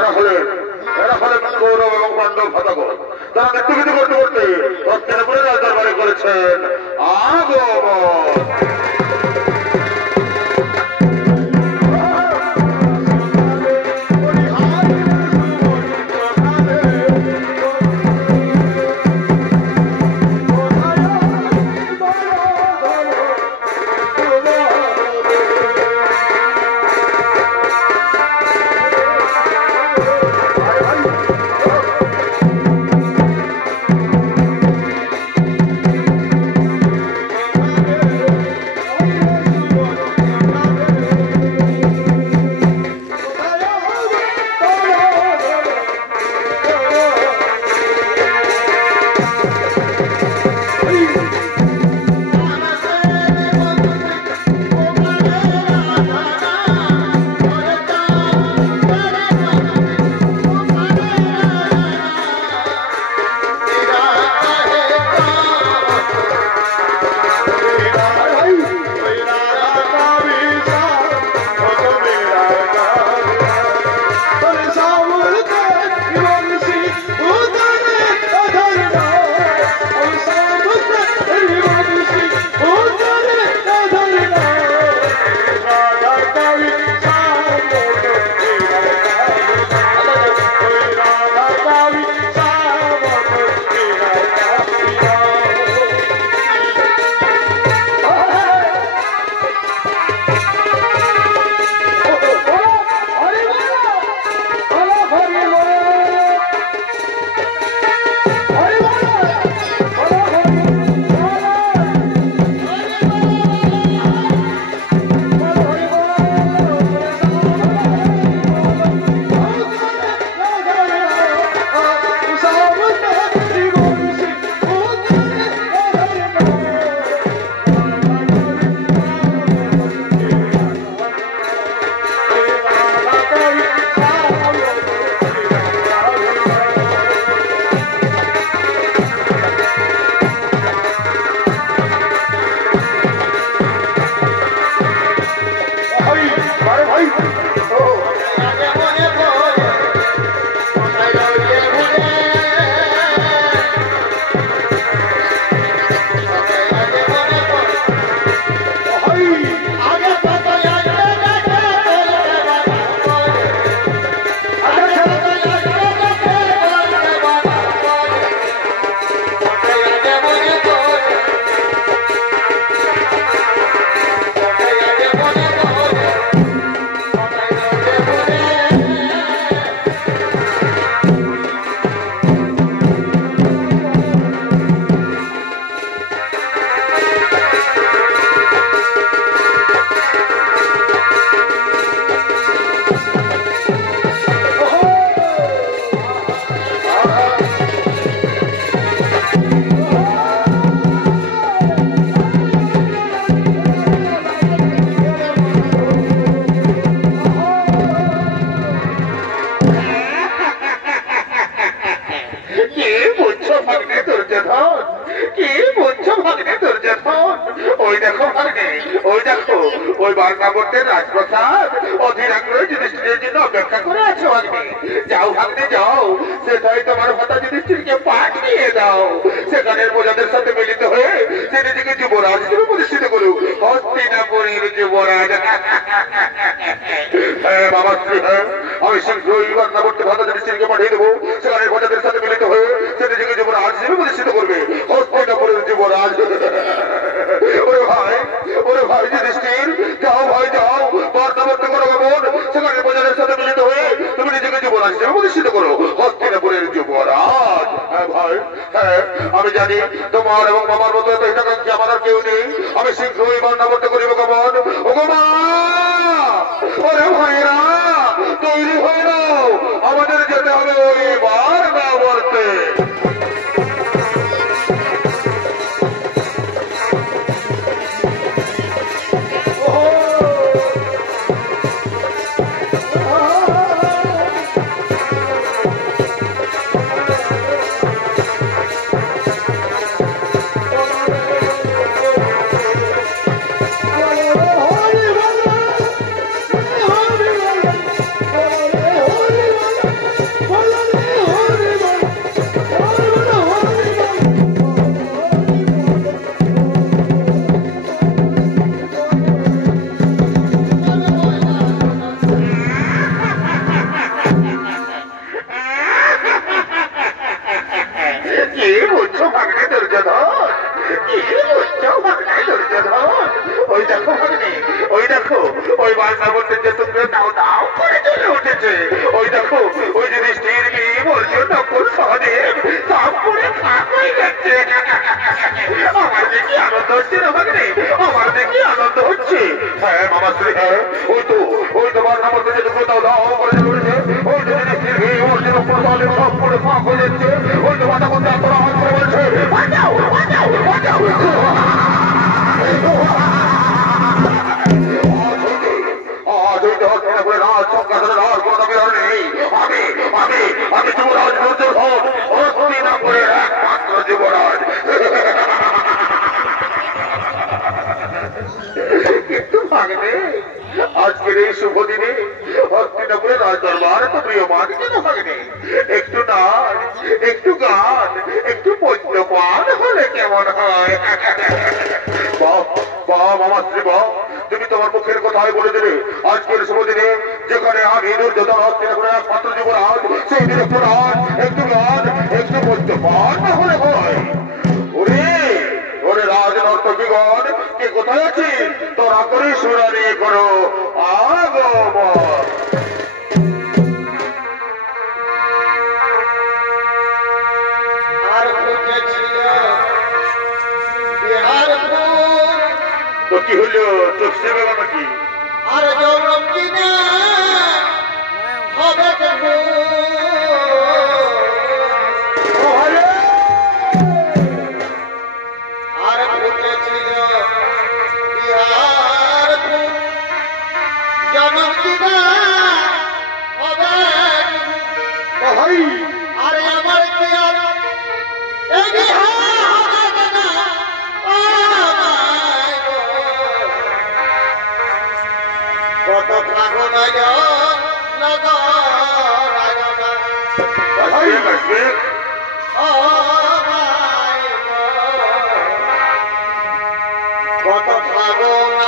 এরা হলেন কৌরব এবং পাণ্ডব হতাগর। তারা নেতৃত্ব করতে করতে হস্তিনাপুরের রাজদরবারে করেছেন আগমন। রাজপ্রসাদ অধীরাগ্রহে যুধিষ্ঠিরের জন্য অপেক্ষা করে আছো অগ্নি। যাও ভাগ্নে যাও, সেটাই তোমার ভাতা যুধিষ্ঠিরকে পাঠিয়ে দাও। সেখানের প্রজাদের সাথে মিলিত হয়ে সে নিজেকে যুবরাজ হিসেবে প্রতিষ্ঠিত করুক, হস্তিনাপুরের যুবরাজ। বাবা শ্রী, আমি শীঘ্রই রান্নাবর্তে ভাতা যুধিষ্ঠিরকে পাঠিয়ে দেবো। সেখানের প্রজাদের সাথে মিলিত হয়ে সে নিজেকে যুবরাজ হিসেবে প্রতিষ্ঠিত করবে, হস্তিনাপুরের যুবরাজ। ওরে ভাই যুধিষ্ঠির, যাও ভাই যাও, বার্তাবর্ত করো কেমন, সেখানে প্রজাদের সাথে মিলিত হয়ে তুমি নিজেকে যুবরাজ হিসেবে প্রতিষ্ঠিত করো, হস্তিনাপুরের যুবরাজ। হ্যাঁ ভাই, হ্যাঁ আমি জানি তোমার এবং বাবার মতো এত হিতাকাঙ্ক্ষী আমার আর কেউ নেই। আমি শীঘ্রই বার্তাবর্ত করিব কেমন। ওগো মা, ওরে ভাইরা তৈরি হয়ে নাও, আমাদের যেতে হবে ওই বার্তাবর্তে। দেখো ওই যে দৃষ্টির মেয়ে বলছো নকল সহদেব তারপরে ফাঁক হয়ে যাচ্ছে। আমার দেখি আনন্দ হচ্ছে না ভাগ্নে, আমার দেখি আনন্দ হচ্ছে। হ্যাঁ মামা শ্রী, হ্যাঁ ওই তোমার নামর থেকে দুটো দাও দাও করে ধরেছে। ওই যে দৃষ্টির মেয়ে ওর যে নকল সহদেব সব করে ফাঁক হয়ে যাচ্ছে। ওই তো মাথা মধ্যে আপনারা হাত করে বলছে বাঁচাও বাঁচাও বাঁচাও। আমি যুবরাজ দুর্যোধন হস্তিনাপুরের একমাত্র যুবরাজ। কিন্তু ভাগ্নে আজকের এই শুভ দিনে হস্তিনাপুরের রাজদরবার তো প্রিয় মান কেন ভাগ্নে? একটু নাচ, একটু গান, একটু পদ্যপান হলে কেমন হয়? বাহ মামা শ্রী বাহ, তুমি তোমার মুখের কথাই বলে দেবে আজকের শুভ দিনে যেখানে আমি দুর্যোধন হস্তিনাপুরের একমাত্র যুবরাজ, সেই দিন একটু নাচ, একটু গান, একটু পদ্যপান না হলে হয়? ওরে রাজনর্তকীগণ কে কোথায় আছিস? তোরা করে শুনানি করো আগমন। তো কি হলো, চোখে গেল নাকি? আর যৌরব কিনা হবে আর ফুটেছিল বিহার জনম কিনা হবে। আরে আমার কি আর এই বিহার না কত ফাগুন কত ফাগুন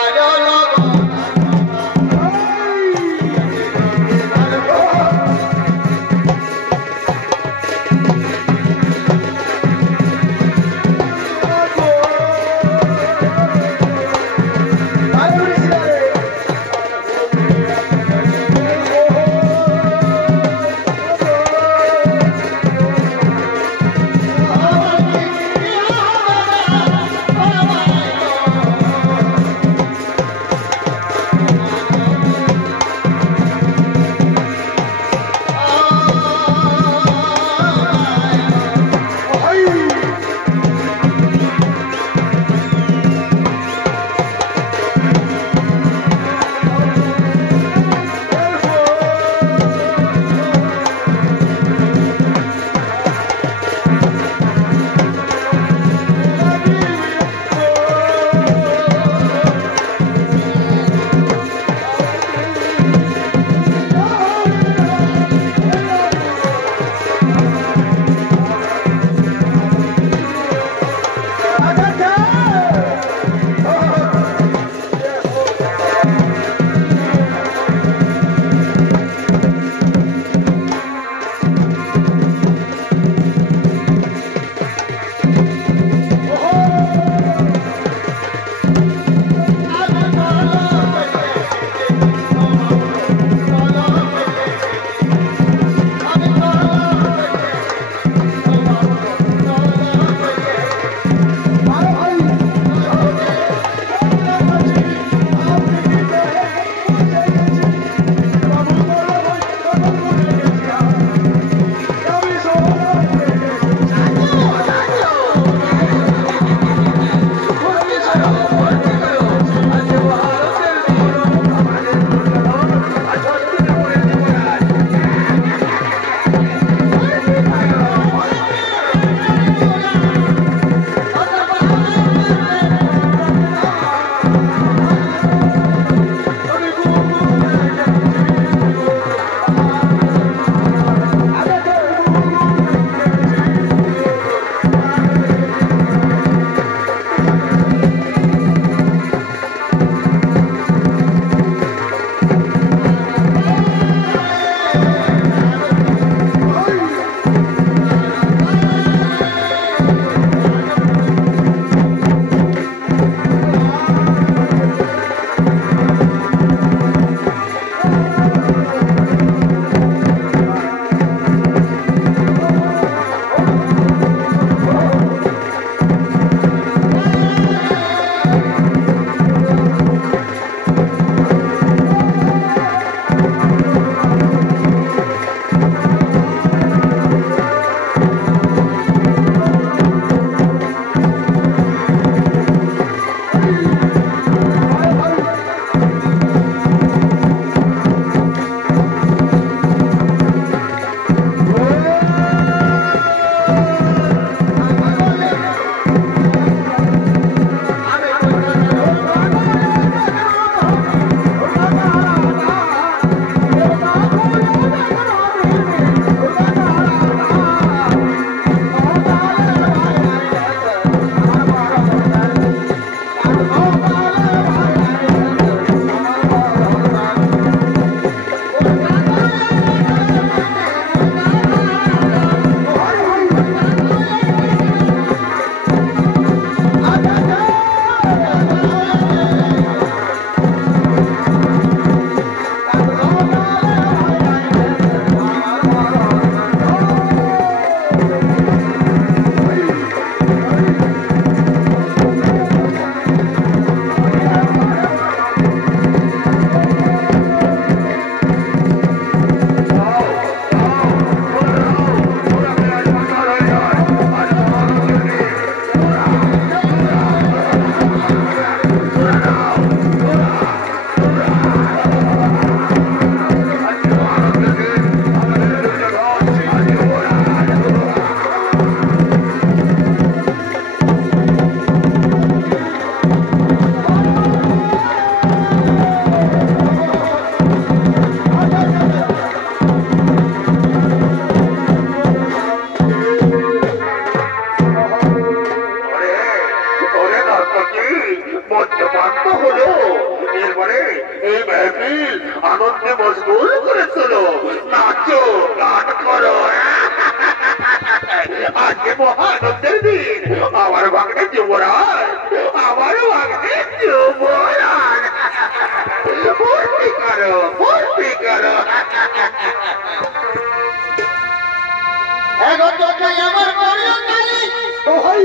এগো চোখে আমার করিও কালি ও ভাই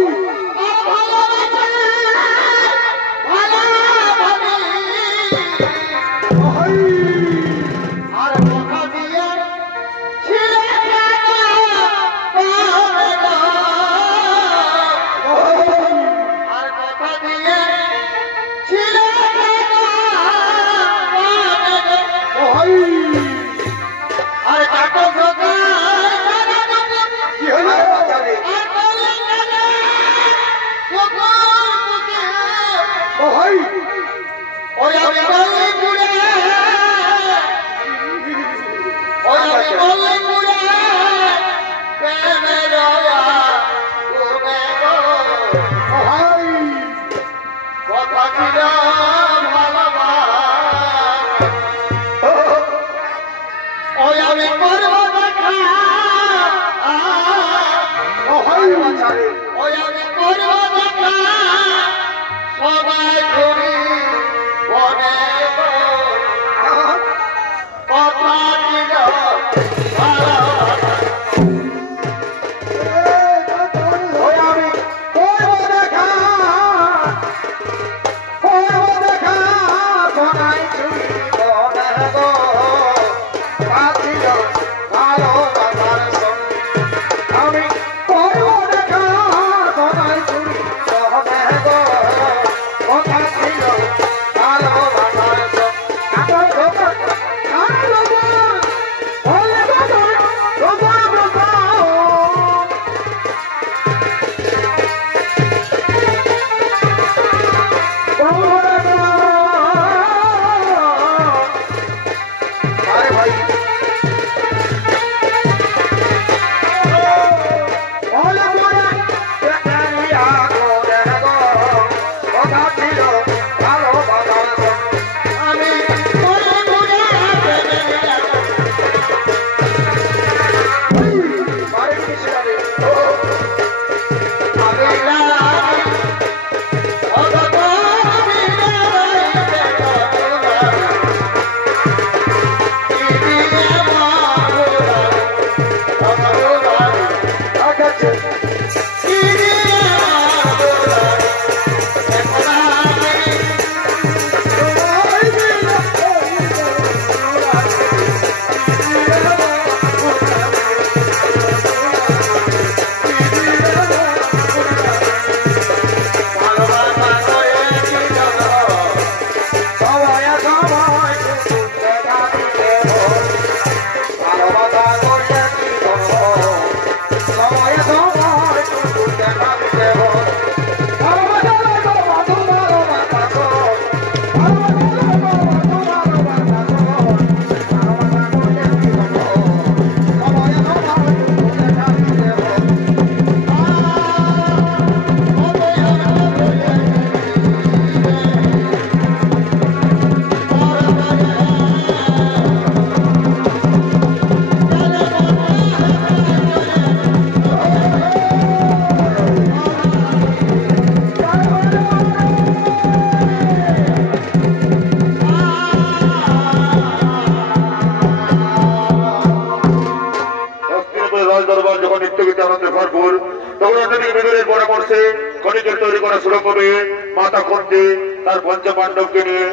माता कुंती तार पंचपांडवके निये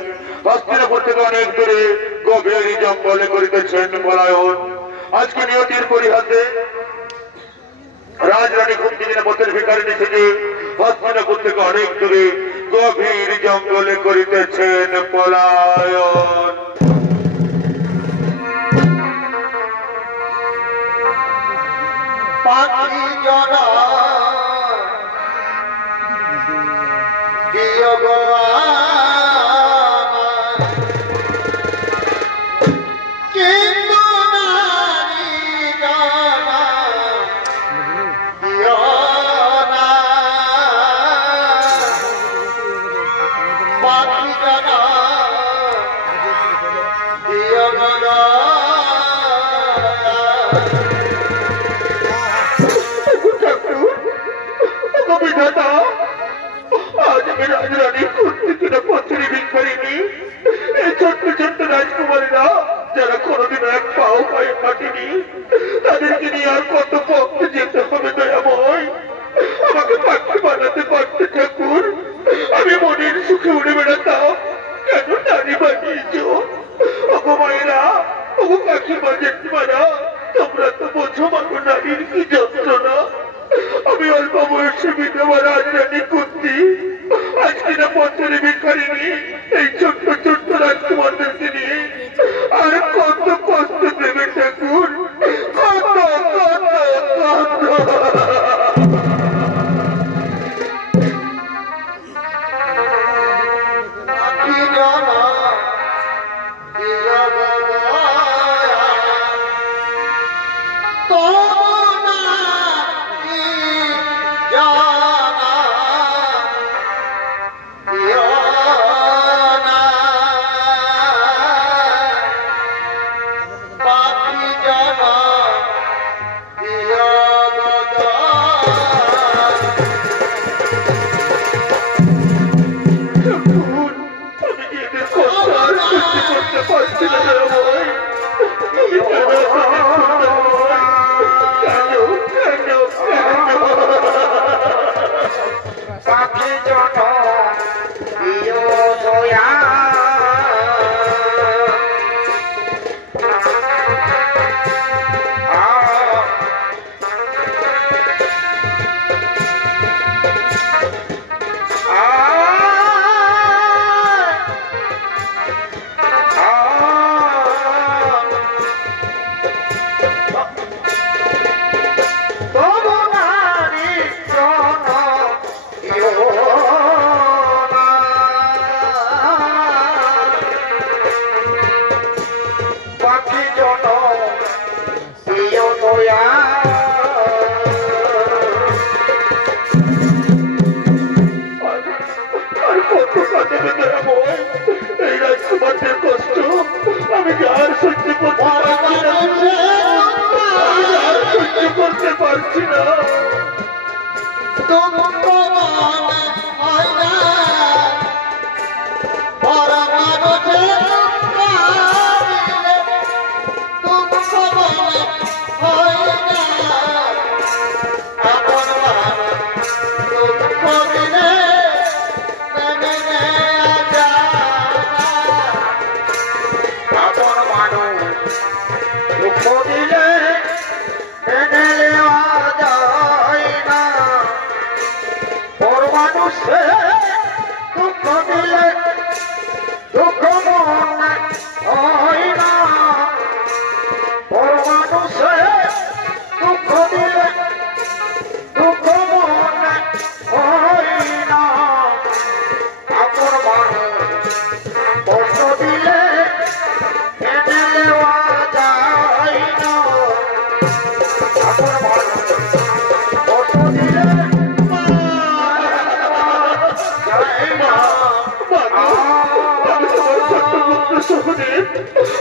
हस्तिनापुर थेके अनेक दूरे गभीर जंगले करितेछेन पलायन। आजके नियतिर परिहासे राजरानी कुंती जिनि पथेर भिखारिणी थेके हस्तिनापुर थेके अनेक दूरे गभीर जंगले करितेछेन पलायन। पाखी जना राजरानी कुंती की पथरी भिखारिणी छोट्ट छोट्ट राजकुमारी যারা কোনোদিন এক পাও পায়ে হাঁটেনি তাদেরকে নিয়ে আর কত পথে যেতে হবে দয়াময়। আমাকে পাখি বানাতে পারতে ঠাকুর, আমি মনের সুখে উড়ে বেড়াতাম, কেন নারী বানিয়েছ? ওগো মায়েরা, ওগো কাকিমা জেঠিমারা, তোমরা তো বোঝো মাগো নারীর কি যন্ত্রণা। আমি অল্প বয়সে বিধবা রাজরানী কুন্তি, আজকে না পথের ভিখারিনী এই ছোট্ট ছোট্ট রাজকুমারদেরকে নিয়ে আর কত কষ্ট দেবে ঠাকুর, কত কত কত।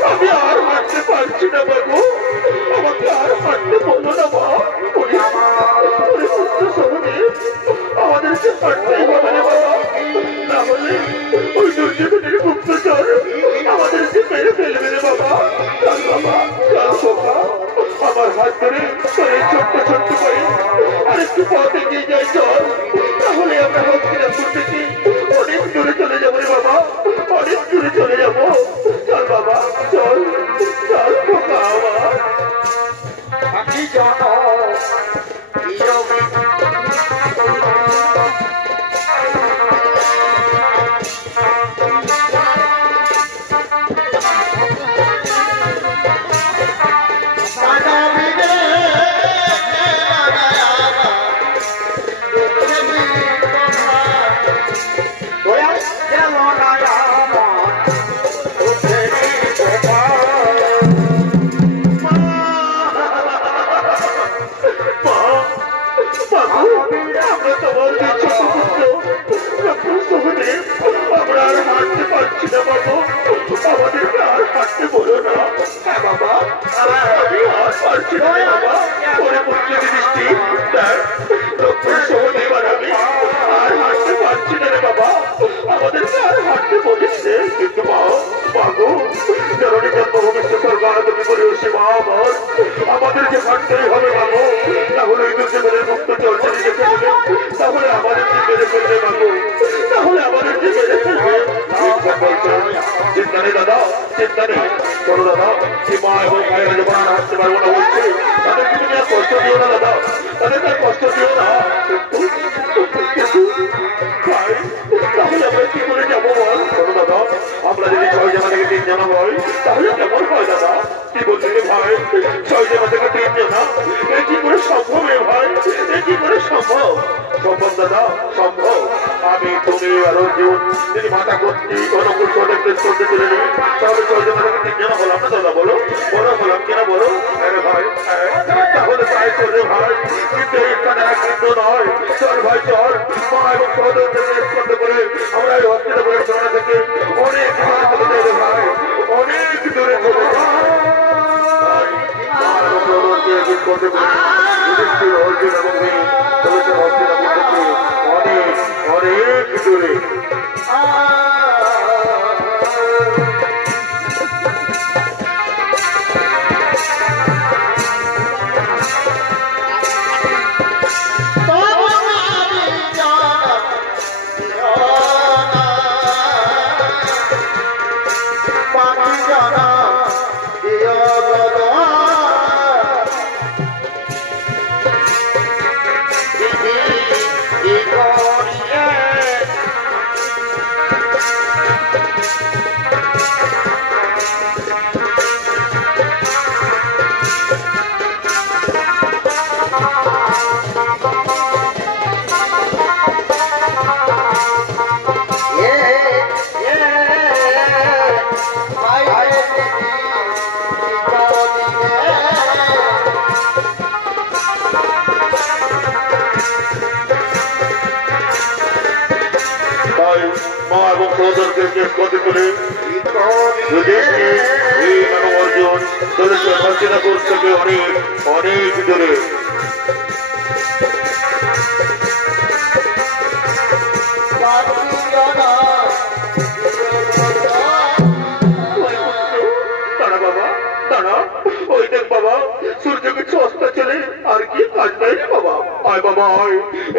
আমি আর হাঁটতে পারছি না বাবু, আমাকে আর হাঁটতে বলো না মা। আমাদেরকে হাঁটতেই হবে না বাবা, না হলে ওই দুর্যোগের গুপ্তচর আমাদেরকে মেরে ফেলবে রে বাবা। চল বাবা, চল বাবা, আমার হাত ধরে তোর ছোট্ট ছোট্ট করে আরেকটু পথ এগিয়ে যাই, চল। তাহলে আমরা হস্তিনাপুর থেকে অনেক দূরে চলে যাবো রে বাবা, অনেক দূরে চলে যাবো। চল বাবা, চল চল বাবা আমার। আমি জানো মা করতেই হবে বাবু, তাহলে এই দুর্যোগের মুক্ত চলছে দিতে হবে, তাহলে আমাদের কি মেরে ফেলবে বাবু, তাহলে আমাদের কি মেরে ফেলবে। চিন্তা নেই দাদা, চিন্তা নেই, চলো দাদা, কি মা এবং ভাইয়েরা যখন আর হাসতে পারবো না বলছে, তাদেরকে তুমি আর কষ্ট দিও না দাদা, তাদেরকে আর কষ্ট দিও না। ভাই তাহলে আমরা কি করে যাবো বল? শোনো দাদা, আমরা যদি 6 জানা থেকে 3 জানা হয় তাহলে কেমন হয় দাদা? কি বলছি রে ভাই, 6 জানা থেকে 3 জানা, এ কি করে সম্ভব রে ভাই, এ কি করে সম্ভব? সম্ভব দাদা, সম্ভব। আমি তুমি আর অর্জুন যদি মাথা করছি অনুকূল করে প্রেস করতে চলে যাই, তাহলে 6 জানা থেকে 3 জানা হলাম না দাদা? বলো বলো, হলাম কিনা বলো? আরে ভাই তাহলে তাই করে ভাই, কিন্তু এই স্থানে কিন্তু নয়। চল ভাই চল, মা এবং সহোদরকে প্রেস করতে করে আমরা এই হসপিটালের সরা থেকে অনেক দূরে চলে যাই রে ভাই, অনেক দূরে চলে যাই। করতে পারি অর্জুন এবং মেয়ে হসপিটাল থেকে অনেক অনেক দূরে। অনেক দূরে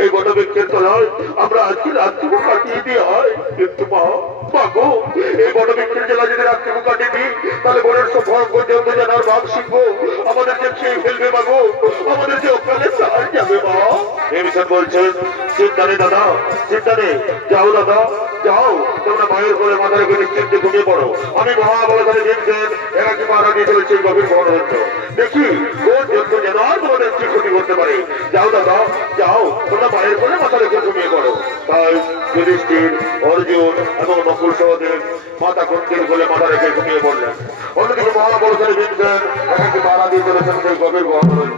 এই বটবৃক্ষের তলায় আমরা আজকে রাত্রিও কাটিয়ে দিয়ে হয়, কিন্তু বাগো এই বটবৃক্ষের জেলা যদি রাত্রিও কাটিয়ে দিই তাহলে বনের সব ভয় পর্যন্ত জানার বাঘ শিখবো আমাদের যে খেয়ে ফেলবে বাগো, আমাদের যে ওখানে সাহায্য যাবে মা। এই বিষয় বলছেন চিন্তা নেই দাদা, চিন্তা নেই, যাও দাদা যাও, তোমরা মায়ের করে মাথা রেখে নিশ্চিন্তে ঘুমিয়ে পড়ো। আমি মহাবলধারী দেখছেন এরাকে মারা দিয়ে চলেছে গভীর বনরঞ্জ, দেখি কোন জন্তু যেন আর তোমাদের কি ক্ষতি করতে পারে। যাও দাদা যাও, তোমরা মায়ের করে মাথা রেখে ঘুমিয়ে পড়ো। তাই যুধিষ্ঠির, অর্জুন এবং নকুল সহদেব মাথা কুন্তির কোলে মাথা রেখে ঘুমিয়ে পড়লেন। অন্যদিকে মহাবলধারী দেখছেন এরাকে মারা দিয়ে চলেছেন সেই গভীর বনরঞ্জ।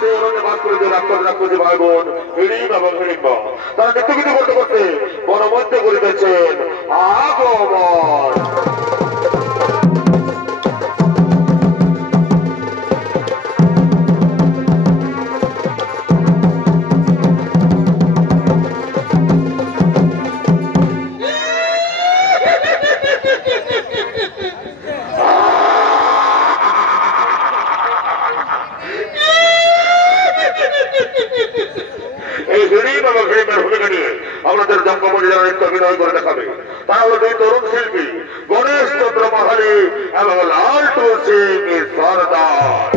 সেই অরণ্যে বাস করে যে রাক্ষস ভাই বোন হিড়িম্ব এবং হিড়িম্ব তারা দেখতে কিছু করতে করতে বনমধ্যে করিতেছেন আগমন। আমাদের জঙ্গমণি যারা নৃত্য অভিনয় করে দেখাবে তারা হলো দুই তরুণ শিল্পী গণেশ চন্দ্র মাহারি এবং লালটু সিং সরদার।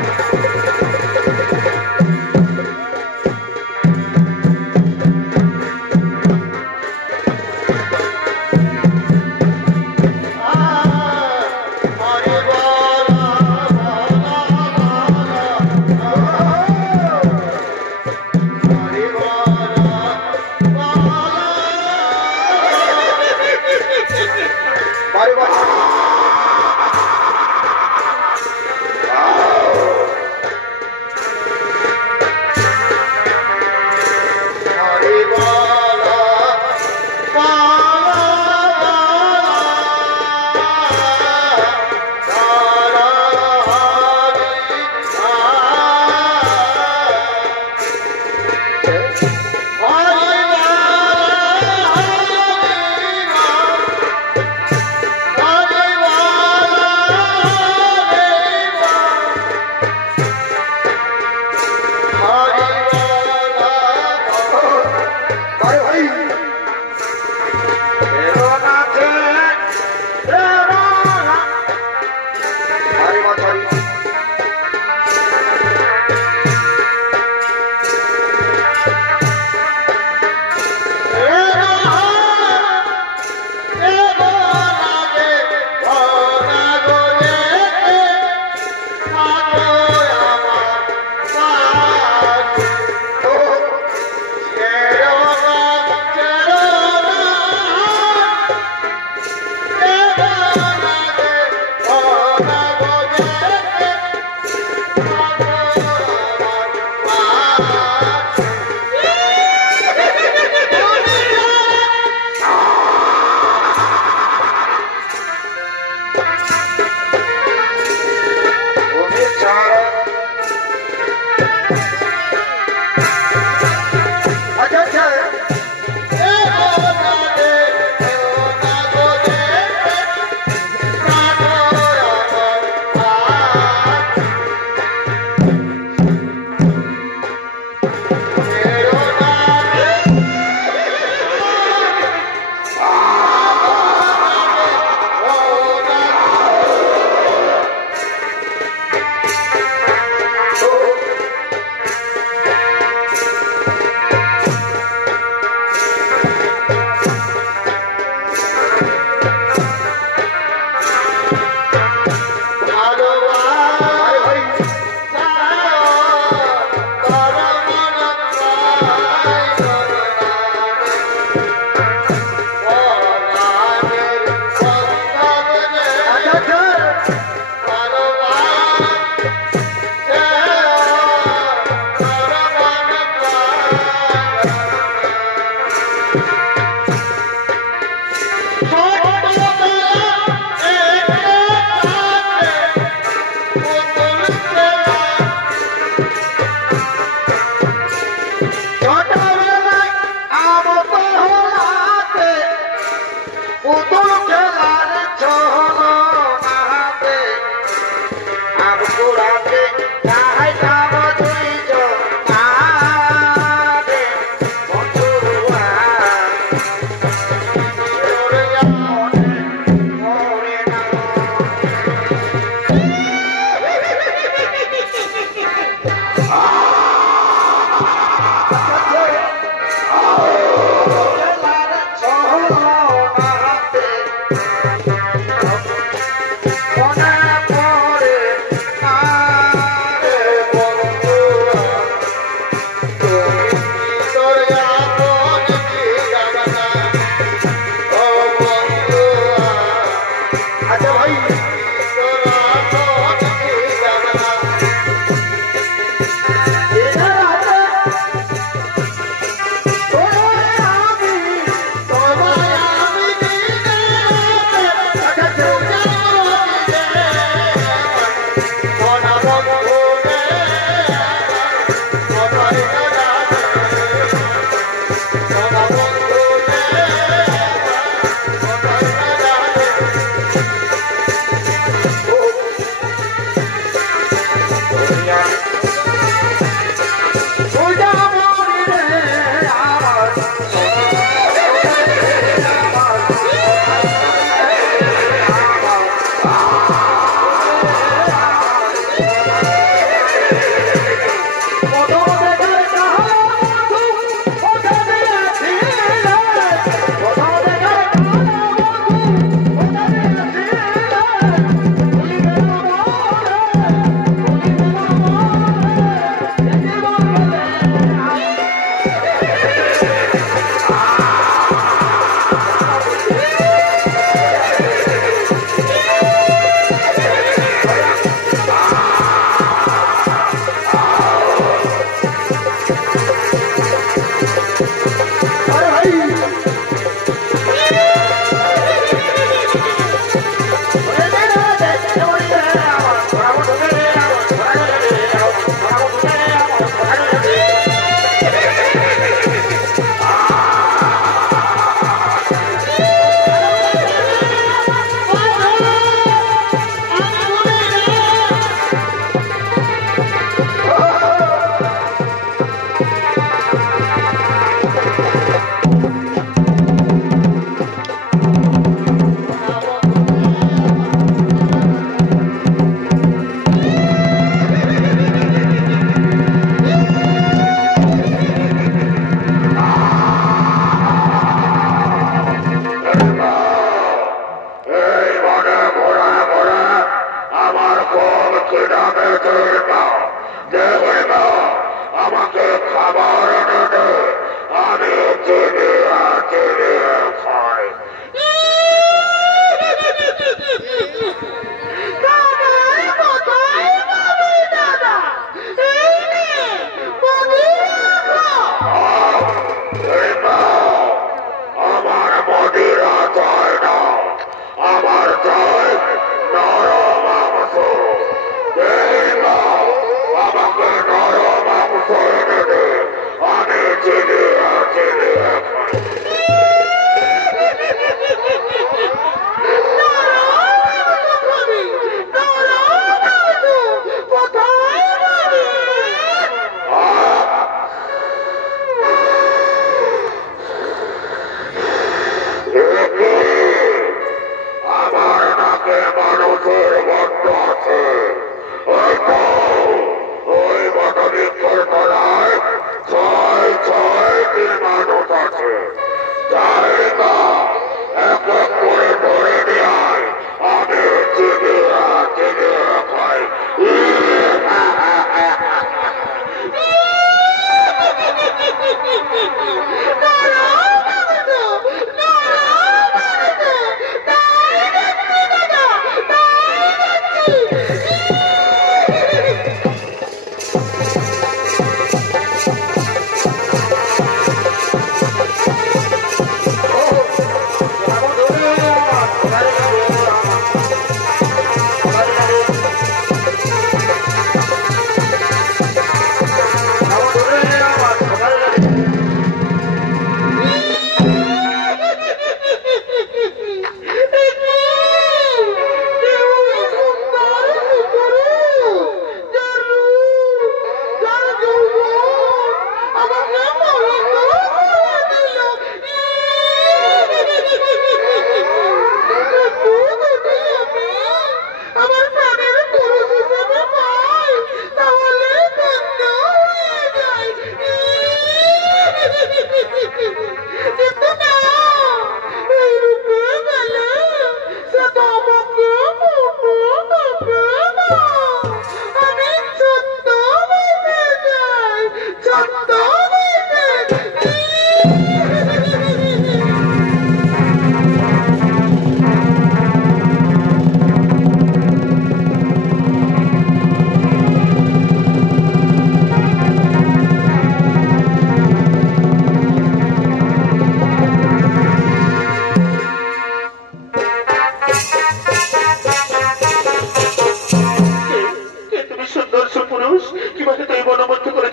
চন্দনে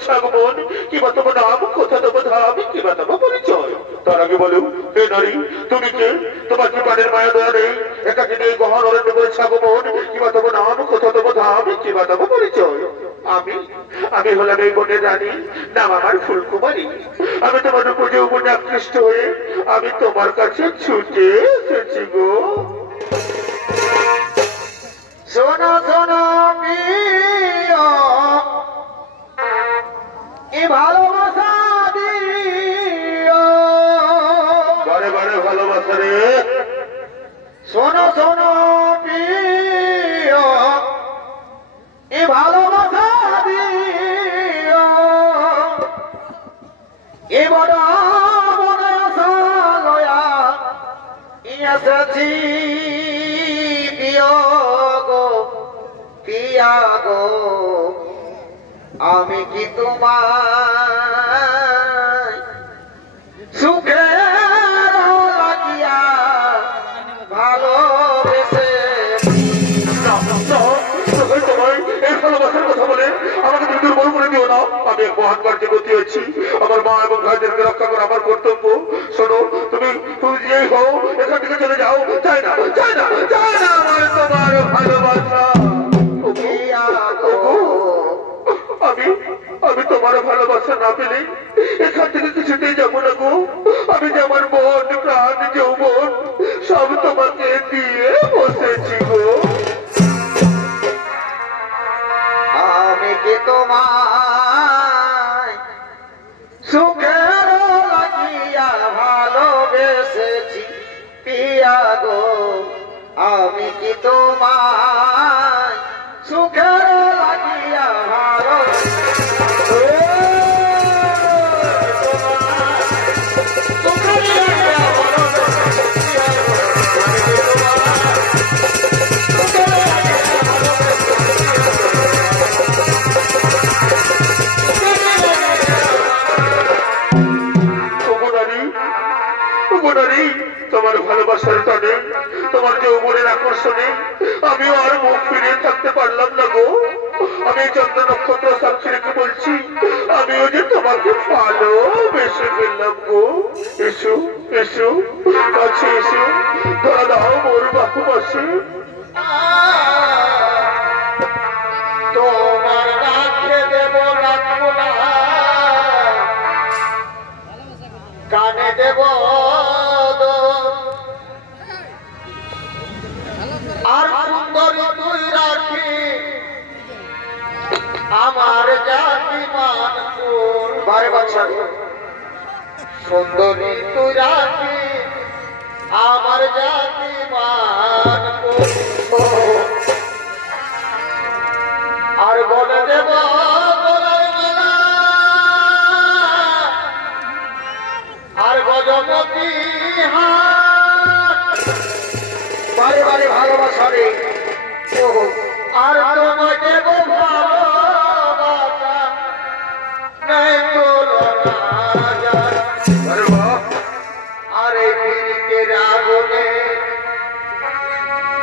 করেছে আগমন, কিবা তোমার নাম, কোথা তোমার ধাম, কিবা তোমার পরিচয়? তার আগে বলো, হে নারী, তুমি কে? তোমার কি প্রাণের মায়া দয়া নেই? একাকি নেই গহন অরণ্য করেছে আগমন, কিবা তোমার নাম, কোথা তোমার ধাম, কিবা তোমার পরিচয়? আমি হলাম এই বনের রানী, নাম আমার ফুলকুমারী। আমি তোমার উপর যে উপরে আকৃষ্ট হয়ে আমি তোমার কাছে ছুটে এসেছি গো। শোনো শোনো প্রিয়, এ ভালোবাসা দিও, বারে বারে ভালোবাসা রে। শোনো শোনো প্রিয়, এ ভালোবাসা দিও, এ বড় বড় আশা লয়া এসেছি প্রিয় গো, প্রিয়া গো, আমি কি তোমায় সুখের লাগিয়া ভালোবেসে? এই ভালোবাসার কথা বলে আমাকে তুমি দুর্বল করে দিও না। আমি এক মহান কার্যে গতি হয়েছি, আমার মা এবং ভাইদেরকে রক্ষা করা আমার কর্তব্য। শোনো, তুমি তুমি যেই হও এখান থেকে চলে যাও। চাই না, চাই না, চাই না আমার তোমার ভালোবাসা। আমি তোমার ভালোবাসা না পেলে এখান থেকে কিছুতেই যাবো না গো। আমি যে আমার মন প্রাণ যৌবন সব তোমাকে দিয়ে বসেছি গো। আমি কি তোমায় সুখের লাগিয়া ভালোবেসেছি প্রিয়া গো, আমি কি তোমায় সুখের লাগিয়া তোমার ভালোবাসার টানে, তোমার যৌবনের আকর্ষণে আমিও আর মুখ ফিরিয়ে থাকতে পারলাম না গো। আমি চন্দ্র নক্ষত্র সাক্ষী রেখে বলছি, আমিও যে তোমাকে ভালোবেসে ফেললাম গো। এসো এসো, কাছে এসো, ধরা দাও মোর বাহু পাশে। তোমার ডাকে দেব রাখবো না, কানে দেব আর সুন্দরী তুই রাখি আমার জাতি মান কুল। বারে বাচ্চা সুন্দরী তুই রাখি আমার জাতি মান কুল। আর বলে দেব গলার মালা আর গজমতি হাত, বারে বারে ভালোবাসা রে। আর তোমায় দেব ভালোবাসা নেই তুলনা যায়। আর এই পীড়িতের আগুনে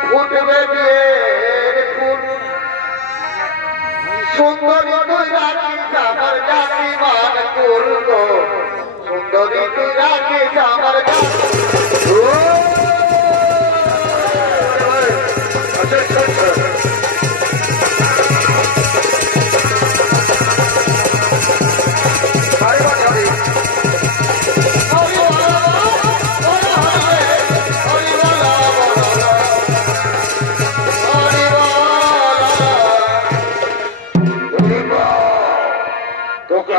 ফুটবে বিয়ের ফুল। সুন্দরী তুই রাখিস আমার জাতি মান কুল গো, সুন্দরী তুই রাখিস আমার জাতি।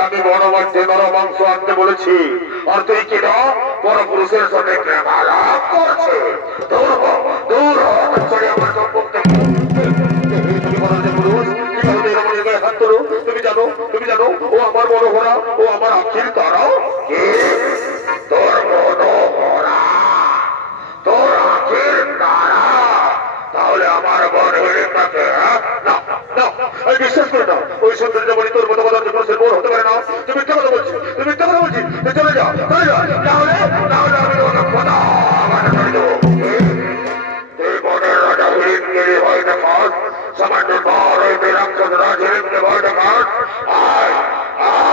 আমি বড় মধ্যে নর মাংস আনতে বলেছি, আর তুই কিনা বড় পুরুষের সাথে আলাপ করছে। দূর হ, দূর হ আমার সম্পর্ক থেকে। তুমি বলো যে পুরুষ, কি কারণে এরকম জায়গায় হাত তোলো? তুমি জানো, তুমি জানো ও আমার বড় ঘোড়া, ও আমার আখির তারাও। তোর বড় ঘোড়া, তোর আখির তারা, তাহলে আমার বড় হয়ে থাকে। বিশ্বাস করে না, ওই সৌন্দর্য বলি তোর মতো কথা মানুষের বোর হতে পারে না। তুমি মিথ্যা কথা বলছি, তুমি মিথ্যা কথা বলছি। চলে যা, চলে যা, তাহলে তাহলে আমি তোমাকে কথা করে দেবো। তুই বনের রাজা হিরিঙ্গিরি ভয় দেখাস, সামান্য পর ওই রাক্ষস রাজ হিরিঙ্গে ভয় দেখাস। আয় আয়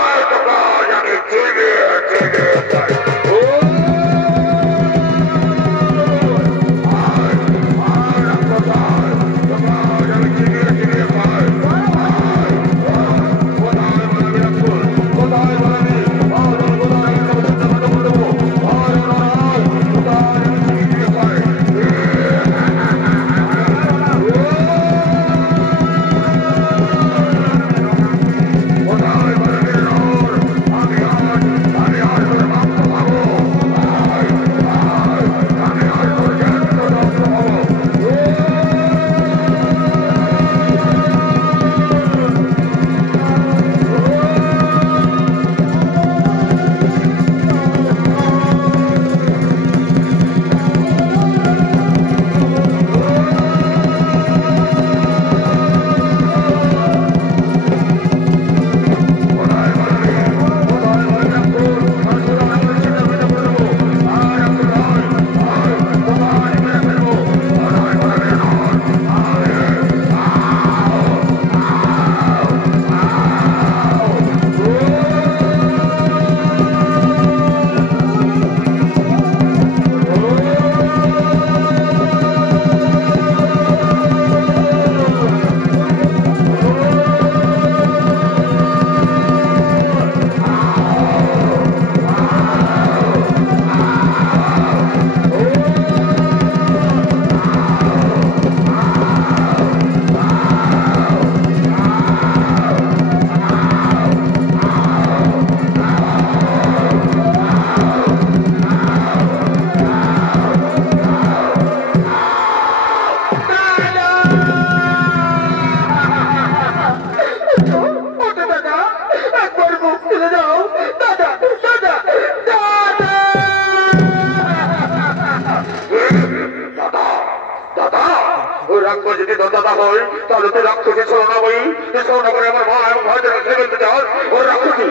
হয় তাহলে তুই রাক্ষসী ছলনাময়ী ছলনা করে আমার মা এবং ভাইদের খেয়ে ফেলতে চাস ও রাক্ষসী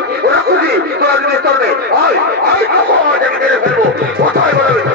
তোরা যদি স্তর নেই আয় আয় আমি মেরে ফেলবো কোথায় বলবে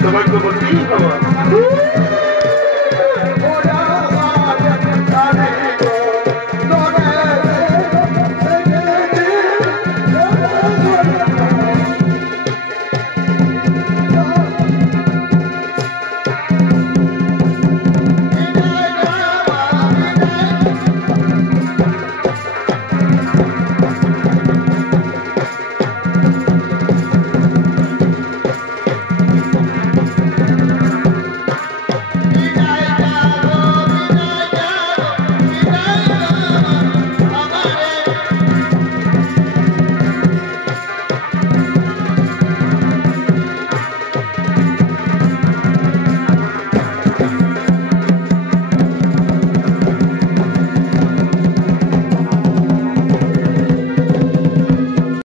সবাইকে বলছি